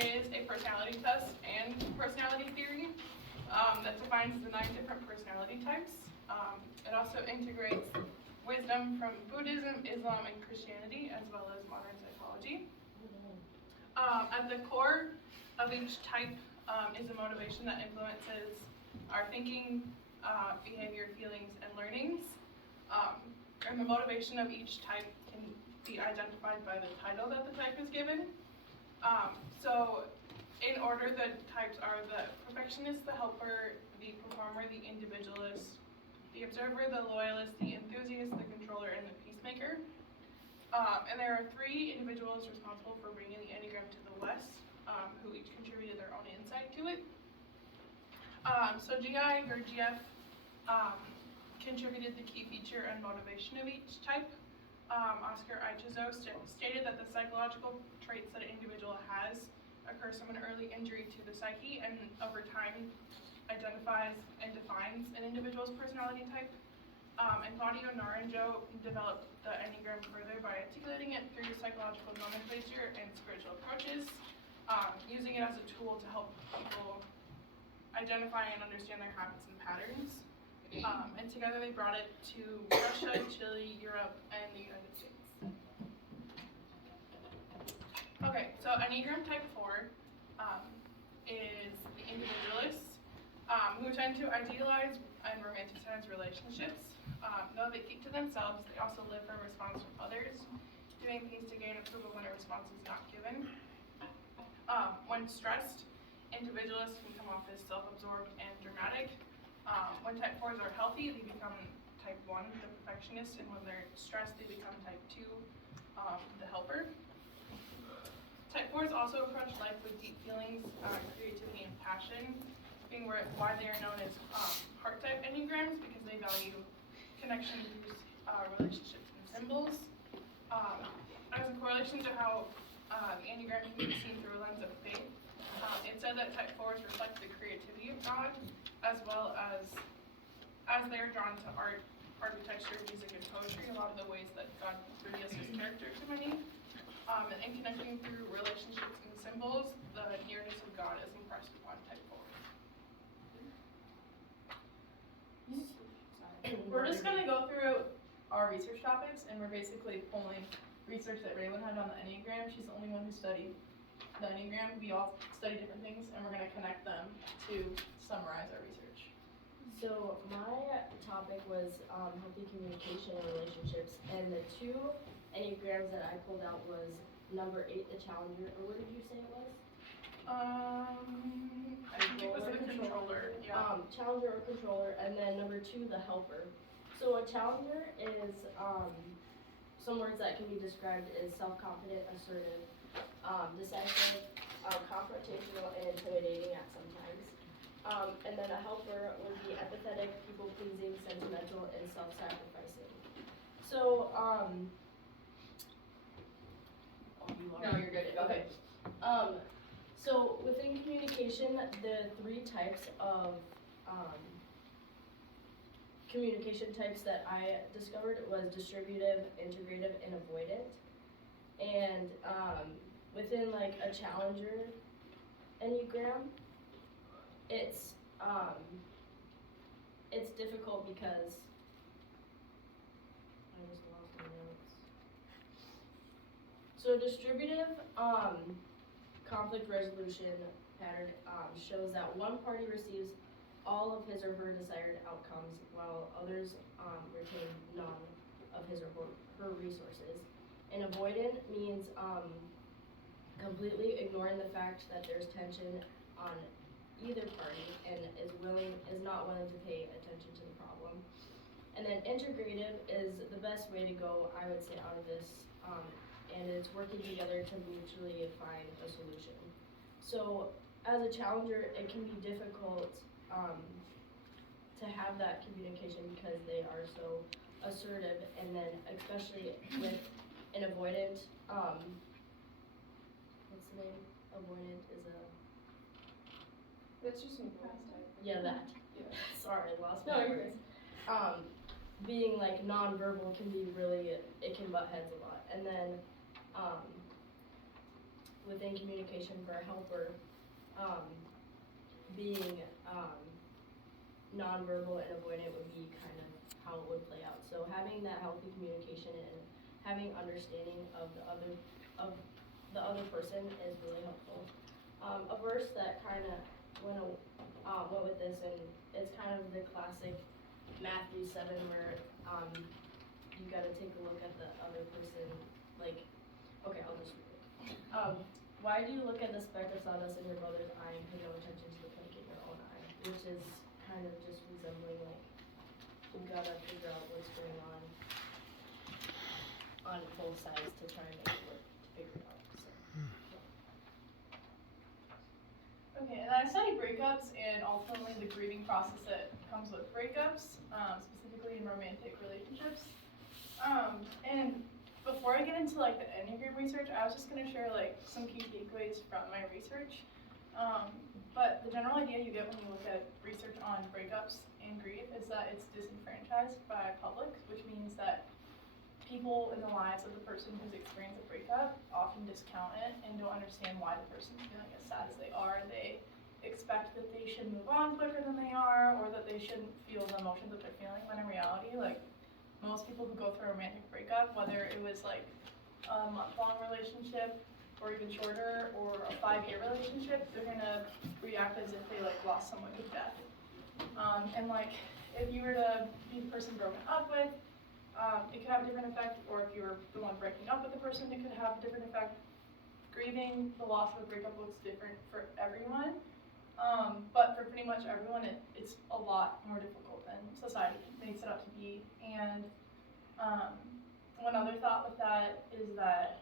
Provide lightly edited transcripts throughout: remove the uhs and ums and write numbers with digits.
is a personality test and personality theory that defines the 9 different personality types. It also integrates wisdom from Buddhism, Islam, and Christianity, as well as modern psychology. At the core of each type is a motivation that influences our thinking, behavior, feelings, and learnings. And the motivation of each type can be identified by the title that the type is given. So in order, the types are the perfectionist, the helper, the performer, the individualist, the observer, the loyalist, the enthusiast, the controller, and the peacemaker. And there are 3 individuals responsible for bringing the Enneagram to the West, who each contributed their own insight to it. So GI or GF contributed the key feature and motivation of each type. Oscar Ichizo stated that the psychological traits that an individual has occurs from an early injury to the psyche and over time identifies and defines an individual's personality type. And Claudio Naranjo developed the Enneagram further by articulating it through psychological nomenclature and spiritual approaches, using it as a tool to help people identify and understand their habits and patterns. And together they brought it to Russia, Chile, Europe, and the United States. Okay, so Enneagram Type 4 is the individualists who tend to idealize and romanticize relationships. Though they keep to themselves, they also live for a response from others, doing things to gain approval when a response is not given. When stressed, individualists can come off as self-absorbed and dramatic. When Type 4s are healthy, they become Type 1, the perfectionist, and when they're stressed, they become Type 2, the helper. Type 4s also approach life with deep feelings, creativity, and passion, being why they are known as heart-type Enneagrams, because they value connection through relationships and symbols. As a correlation to how the Enneagram can be seen through a lens of faith, it said that Type 4s reflect the creativity of God, as well as they are drawn to art, architecture, music, and poetry, a lot of the ways that God reveals his character to many. And connecting through relationships and symbols, the nearness of God is impressed upon Type 4. We're just going to go through our research topics, and we're basically pulling research that Raylan had on the Enneagram. She's the only one who studied the Enneagram. We all study different things, and we're going to connect them to summarize our research. So my topic was healthy communication and relationships, and the 2 Enneagrams that I pulled out was number 8, the Challenger, or what did you say it was? I think it was the controller. Yeah. Challenger or controller, and then number 2, the helper. So a challenger is some words that can be described as self-confident, assertive, decisive, confrontational, and intimidating at some times. And then a helper would be empathetic, people-pleasing, sentimental, and self-sacrificing. So, No, you're good. Okay. So within communication, the 3 types of communication types that I discovered was distributive, integrative, and avoidant. And within like a challenger Enneagram, it's difficult because I just lost my notes. So distributive conflict resolution pattern shows that one party receives all of his or her desired outcomes while others retain none of his or her resources. And avoidant means completely ignoring the fact that there's tension on either party and is not willing to pay attention to the problem. And then integrative is the best way to go, I would say, out of this, and it's working together to mutually find a solution. So as a challenger, it can be difficult to have that communication because they are so assertive, and then especially with an avoidant, what's the name? Avoidant is a... That's just an past type. Yeah, that. Yeah. Sorry, I lost No, my you're words. Being like non-verbal can be really, it can butt heads a lot. And then with within communication for a helper, being nonverbal and avoidant would be kind of how it would play out. So having that healthy communication and having understanding of the other person is really helpful. A verse that kind of went with this, and it's kind of the classic Matthew 7 where you gotta take a look at the other person, like, okay, I'll just read it. Why do you look at the speck of sawdust in your brother's eye and pay no attention to the plank in your own eye? Which is kind of just resembling, like, you gotta figure out what's going on both sides to try and make it work, to figure it out, so. Okay, and I study breakups and ultimately the grieving process that comes with breakups, specifically in romantic relationships. And before I get into like the Enneagram research, I was just gonna share like some key takeaways from my research. But the general idea you get when you look at research on breakups and grief is that it's disenfranchised by public, which means that people in the lives of the person who's experienced a breakup often discount it and don't understand why the person's feeling as sad as they are. They expect that they should move on quicker than they are, or that they shouldn't feel the emotions that they're feeling, when in reality, like, most people who go through a romantic breakup, whether it was like a month-long relationship or even shorter, or a 5-year relationship, they're gonna react as if they like lost someone to death. And like, if you were to be the person broken up with, it could have a different effect, or if you were the one breaking up with the person, it could have a different effect. Grieving the loss of a breakup looks different for everyone, but for pretty much everyone, it's a lot more difficult than society makes it out to be. And one other thought with that is that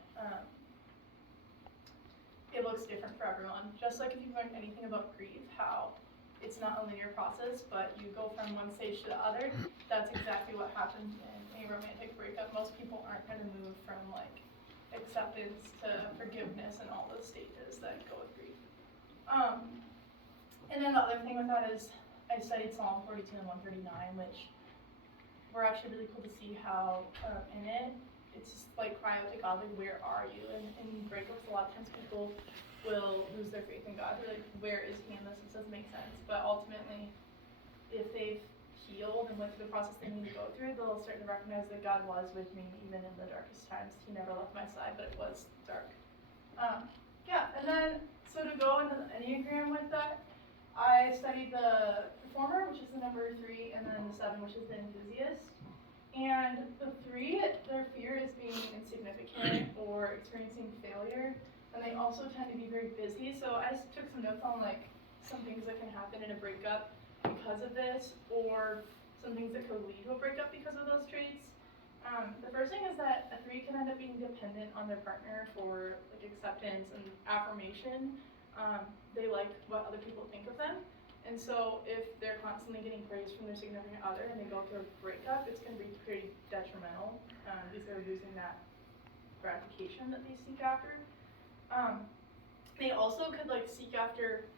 it looks different for everyone. Just like if you've learned anything about grief, how it's not a linear process, but you go from one stage to the other, that's exactly what happens in a romantic breakup. Most people aren't going to move from like acceptance to forgiveness and all those stages that go with grief. And then the other thing with that is I studied Psalm 42 and 139, which were actually really cool to see how in it, it's just like cry out to God, like, where are you? And in breakups, a lot of times people will lose their faith in God. They're like, where is he in this? This doesn't make sense. But ultimately, if they've healed and went through the process they need to go through, they'll start to recognize that God was with me even in the darkest times. He never left my side, but it was dark. Yeah, and then, so to go into the Enneagram with that, I studied the Performer, which is the number 3, and then the 7, which is the Enthusiast. And the 3, their fear is being insignificant or experiencing failure. And they also tend to be very busy. So I took some notes on like some things that can happen in a breakup because of this, or some things that could lead to a breakup because of those traits. The first thing is that a 3 can end up being dependent on their partner for like acceptance and affirmation. They like what other people think of them. And so if they're constantly getting praise from their significant other and they go through a breakup, it's going to be pretty detrimental because they're losing that gratification that they seek after. They also could like seek after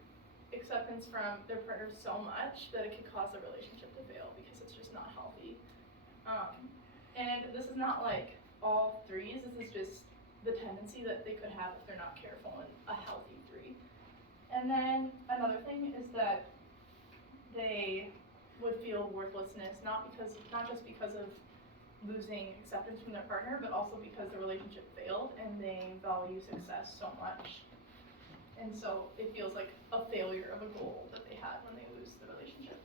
acceptance from their partner so much that it could cause the relationship to fail because it's just not healthy. And this is not like all 3s, this is just the tendency that they could have if they're not careful in a healthy 3. And then another thing is that they would feel worthlessness, not just because of losing acceptance from their partner, but also because the relationship failed and they value success so much. And so it feels like a failure of a goal that they had when they lose the relationship.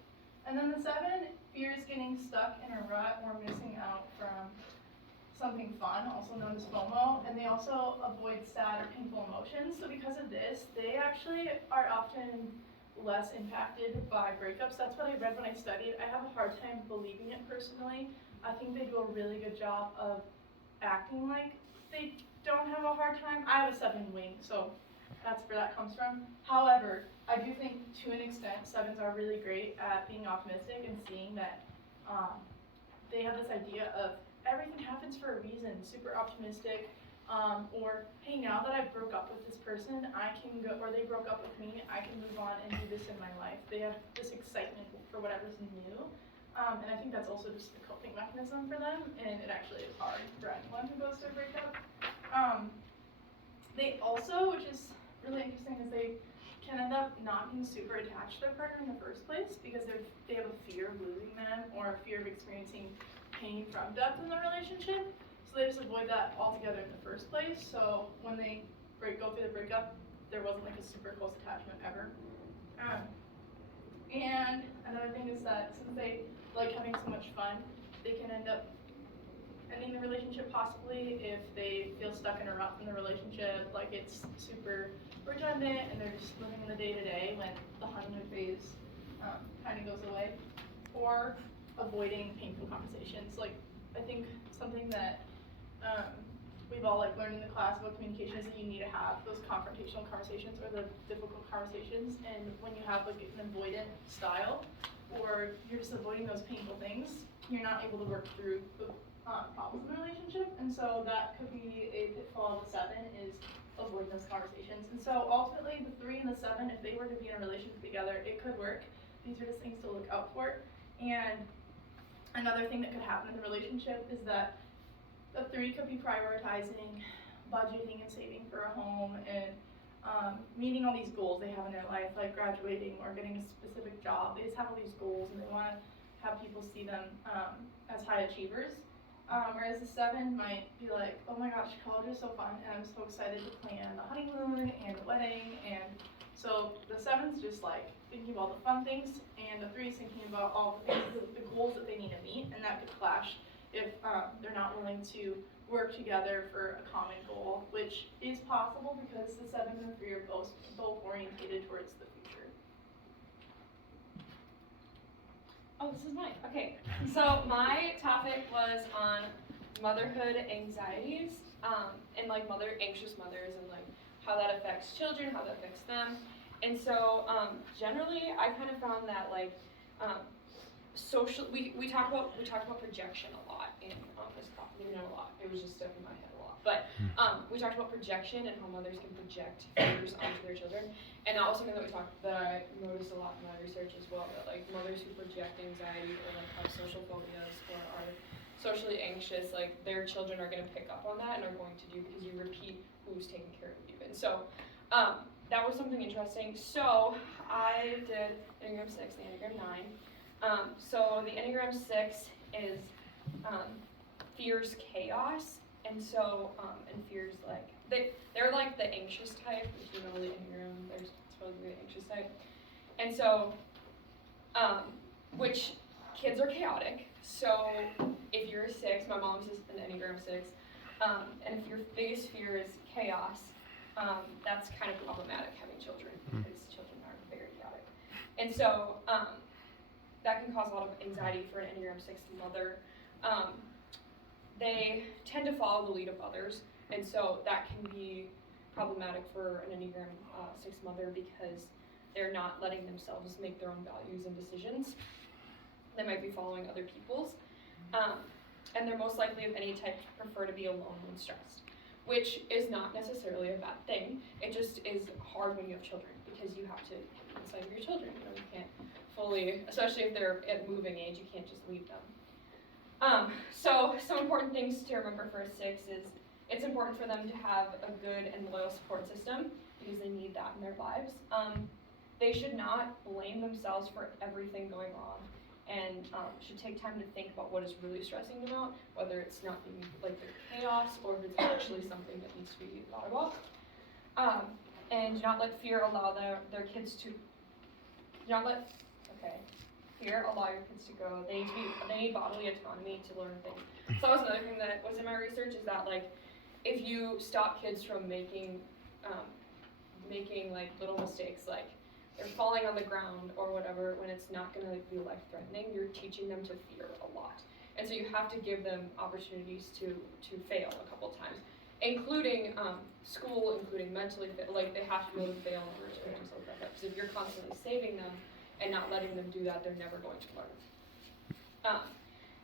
And then the 7 fears getting stuck in a rut or missing out from something fun, also known as FOMO, and they also avoid sad or painful emotions. So because of this, they actually are often less impacted by breakups. That's what I read when I studied. I have a hard time believing it personally. I think they do a really good job of acting like they don't have a hard time. I have a 7 wing, so that's where that comes from. However, I do think to an extent 7s are really great at being optimistic and seeing that they have this idea of everything happens for a reason, super optimistic, or hey, now that I broke up with this person, I can go, or they broke up with me, I can move on and do this in my life. They have this excitement for whatever's new, and I think that's also just a coping mechanism for them, and it actually is hard for anyone who goes through a breakup. They also, which is really interesting, is they can end up not being super attached to their partner in the first place because they have a fear of losing them or a fear of experiencing pain from death in the relationship. So they just avoid that altogether in the first place. So when they go through the breakup, there wasn't like a super close attachment ever. And another thing is that since they like having so much fun, they can end up ending the relationship possibly if they feel stuck in a rut in the relationship, like it's super redundant and they're just living in the day-to-day when the honeymoon phase kind of goes away, or avoiding painful conversations. Like I think something that we've all like learned in the class about communication is that you need to have those confrontational conversations or the difficult conversations, and when you have like an avoidant style or you're just avoiding those painful things, you're not able to work through the problems in the relationship. And so that could be a pitfall of the 7 is avoiding those conversations. And so ultimately the 3 and the 7, if they were to be in a relationship together, it could work. These are just things to look out for. And another thing that could happen in the relationship is that the 3 could be prioritizing budgeting and saving for a home and meeting all these goals they have in their life, like graduating or getting a specific job. They just have all these goals and they want to have people see them as high achievers. Whereas the 7 might be like, oh my gosh, college is so fun and I'm so excited to plan the honeymoon and the wedding. And so the 7's just like thinking about all the fun things, and the 3's thinking about all the things, the goals that they need to meet, and that could clash if they're not willing to work together for a common goal, which is possible because the 7 and the 3 are both orientated towards the future. Oh, this is mine. Okay, so my topic was on motherhood anxieties, and like anxious mothers, and like how that affects children, how that affects them. And so generally, I kind of found that like we talk about projection a lot in this class. Maybe not a lot. It was just stuck in my head a lot. But we talked about projection and how mothers can project fears onto their children. And that was something that I noticed a lot in my research as well, that like mothers who project anxiety or like have social phobias or are socially anxious, like their children are going to pick up on that and are going to do because you repeat who's taking care of you. And so that was something interesting. So I did Enneagram 6 and Enneagram 9. So the Enneagram 6 is fears chaos, and so and fears like they're like the anxious type, which you know the Enneagram, they're supposed to be the anxious type. And so which kids are chaotic. So if you're a 6, my mom's is an Enneagram 6, and if your biggest fear is chaos, that's kind of problematic having children because children are very chaotic. And so that can cause a lot of anxiety for an Enneagram 6 mother. They tend to follow the lead of others, and so that can be problematic for an Enneagram 6 mother because they're not letting themselves make their own values and decisions. They might be following other people's, and they're most likely of any type to prefer to be alone when stressed, which is not necessarily a bad thing. It just is hard when you have children because you have to be inside of your children. You know, you can't fully, especially if they're at moving age, you can't just leave them. So some important things to remember for a 6 is it's important for them to have a good and loyal support system because they need that in their lives. They should not blame themselves for everything going wrong, and should take time to think about what is really stressing them out, whether it's not being like their chaos or if it's actually something that needs to be thought about. And do not let fear allow their kids to fear allow your kids to go. They need bodily autonomy to learn things. So that was another thing that was in my research, is that like if you stop kids from making like little mistakes, like they're falling on the ground or whatever, when it's not going to be life-threatening, you're teaching them to fear a lot. And so you have to give them opportunities to fail a couple times, including school, including mentally, like they have to be able to fail in order to make themselves back up. Because if you're constantly saving them and not letting them do that, they're never going to learn.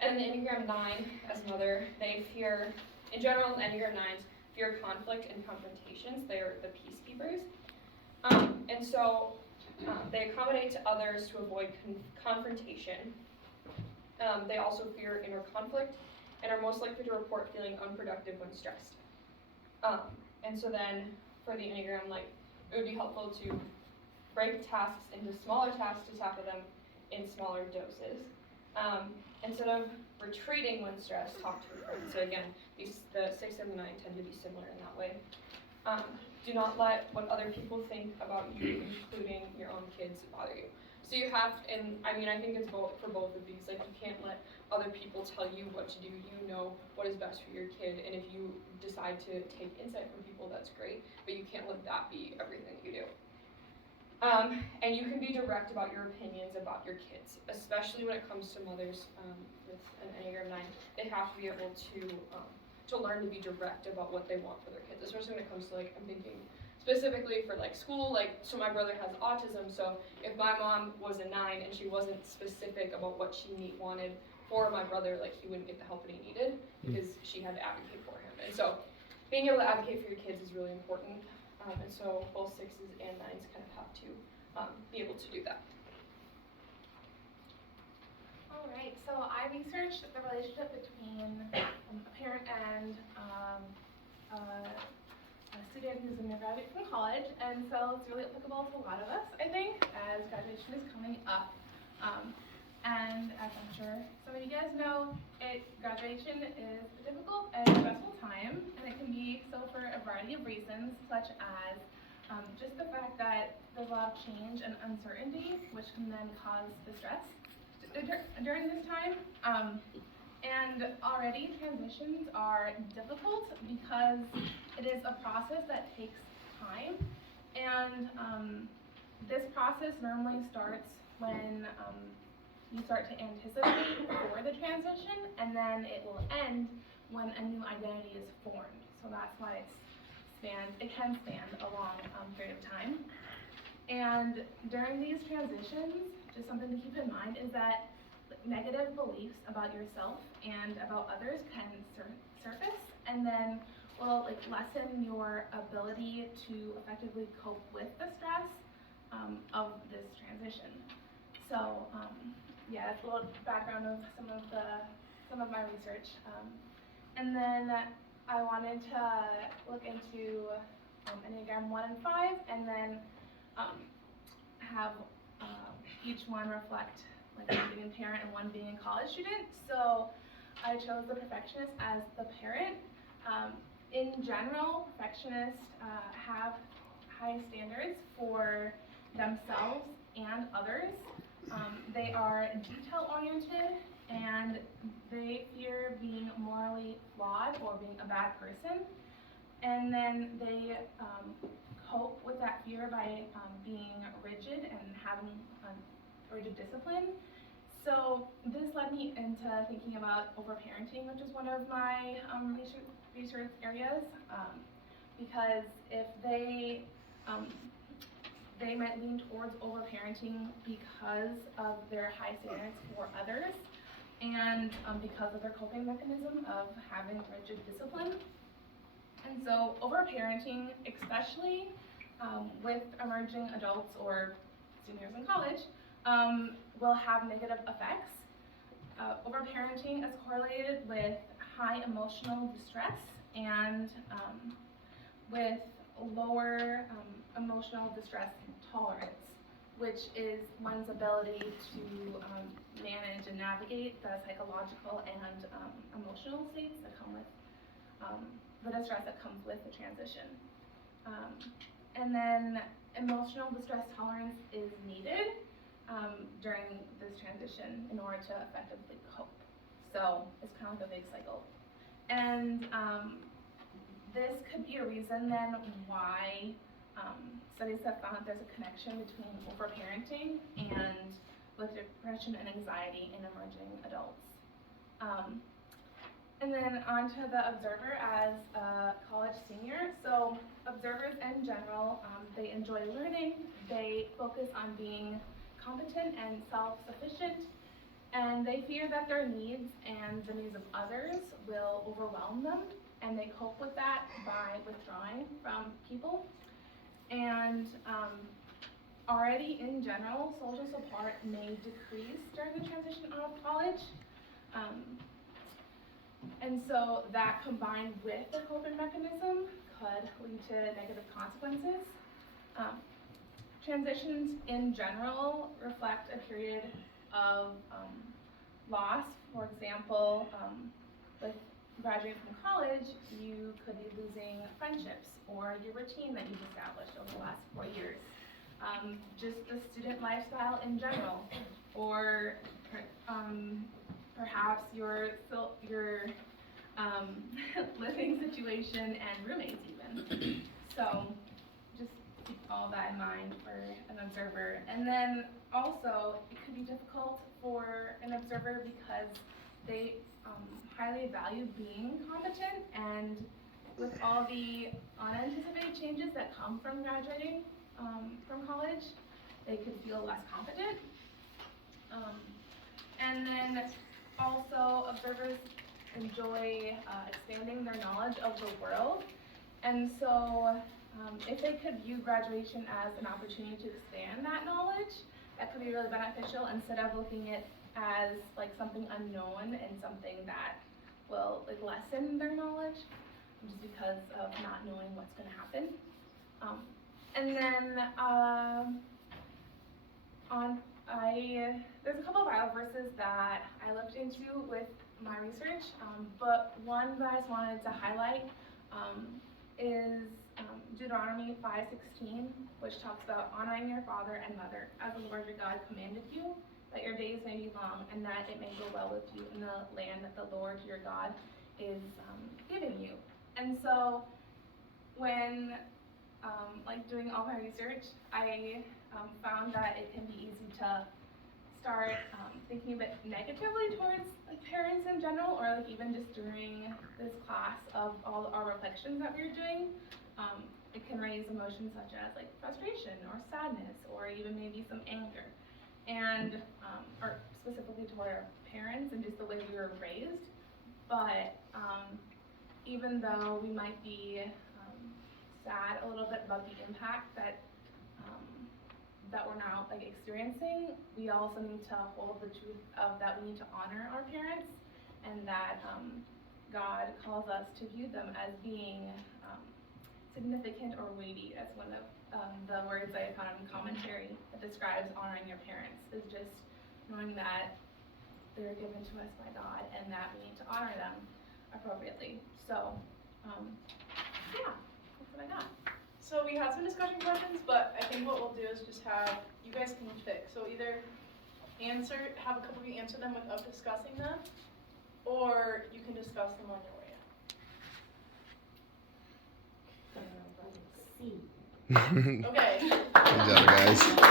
And the Enneagram 9, as a mother, they fear, in general, Enneagram 9s fear conflict and confrontations. They are the peacekeepers. And so they accommodate to others to avoid confrontation. They also fear inner conflict and are most likely to report feeling unproductive when stressed. And so then for the Enneagram, like, it would be helpful to break tasks into smaller tasks to tackle them in smaller doses. Instead of retreating when stressed, talk to your friends. So again, the 6 and the 9 tend to be similar in that way. Do not let what other people think about you, including your own kids, bother you. So you have, and I mean, I think it's both for both of these. Like, you can't let other people tell you what to do. You know what is best for your kid, and if you decide to take insight from people, that's great. But you can't let that be everything that you do. And you can be direct about your opinions about your kids, especially when it comes to mothers with an Enneagram 9. They have to be able to learn to be direct about what they want for their kids, especially when it comes to, like, I'm thinking specifically for, like, school. Like, so my brother has autism, so if my mom was a 9 and she wasn't specific about what she wanted for my brother, like, he wouldn't get the help that he needed because she had to advocate for him. And so being able to advocate for your kids is really important. And so both 6s and 9s kind of have to be able to do that. All right, so I researched the relationship between a parent and a student who's in graduate from college, and so it's really applicable to a lot of us, I think, as graduation is coming up. And as I'm sure some of you guys know, graduation is a difficult and stressful time, and it can be so for a variety of reasons, such as just the fact that there's a lot of change and uncertainty, which can then cause distress during this time. And already transitions are difficult because it is a process that takes time, and this process normally starts when you start to anticipate for the transition, and then it will end when a new identity is formed. So that's why it can span a long period of time. And during these transitions, just something to keep in mind is that negative beliefs about yourself and about others can surface, and then will lessen your ability to effectively cope with the stress of this transition. So yeah, that's a little background of some of my research. And then I wanted to look into Enneagram 1 and 5, and then have each one reflect like one being a parent and one being a college student. So I chose the perfectionist as the parent. In general, perfectionists have high standards for themselves and others. They are detail-oriented, and they fear being morally flawed or being a bad person. And then they cope with that fear by being rigid and having rigid discipline. So this led me into thinking about overparenting, which is one of my research areas, because if they might lean towards overparenting because of their high standards for others, and because of their coping mechanism of having rigid discipline. And so overparenting, especially with emerging adults or seniors in college, will have negative effects. Overparenting is correlated with high emotional distress and with lower emotional distress tolerance, which is one's ability to manage and navigate the psychological and emotional states that come with the distress that comes with the transition. And then emotional distress tolerance is needed during this transition in order to effectively cope. So it's kind of like a big cycle. And this could be a reason then why studies have found that there's a connection between overparenting and with depression and anxiety in emerging adults. And then on to the observer as a college senior. So observers in general, they enjoy learning, they focus on being competent and self-sufficient, and they fear that their needs and the needs of others will overwhelm them, and they cope with that by withdrawing from people. And already in general, social support may decrease during the transition out of college. And so that combined with the coping mechanism could lead to negative consequences. Transitions in general reflect a period of loss. For example, with graduating from college, you could be losing friendships or your routine that you've established over the last 4 years. Just the student lifestyle in general, or perhaps your living situation and roommates even. So just keep all that in mind for an observer. And then also, it could be difficult for an observer because they highly value being competent, and with all the unanticipated changes that come from graduating from college, they could feel less confident. And then also, observers enjoy expanding their knowledge of the world, and so if they could view graduation as an opportunity to expand that knowledge, that could be really beneficial instead of looking at it as like something unknown and something that will like lessen their knowledge just because of not knowing what's going to happen. And then there's a couple of Bible verses that I looked into with my research, but one that I just wanted to highlight is Deuteronomy 5:16, which talks about honoring your father and mother as the Lord your God commanded you, that your days may be long and that it may go well with you in the land that the Lord your God is giving you. And so when doing all my research, I found that it can be easy to start thinking a bit negatively towards like parents in general, or like even just during this class of all our reflections that we were doing. It can raise emotions such as like frustration or sadness or even maybe some anger, and or specifically toward our parents and just the way we were raised. But even though we might be sad a little bit about the impact that we're now like experiencing, we also need to hold the truth of that we need to honor our parents, and that God calls us to view them as being significant or weighty. As one of the words I found in commentary that describes honoring your parents is just knowing that they're given to us by God and that we need to honor them appropriately. So, yeah, that's what I got. So we had some discussion questions, but I think what we'll do is just have, you guys can pick. So either have a couple of you answer them without discussing them, or you can discuss them on your way out. Okay. Good job, guys.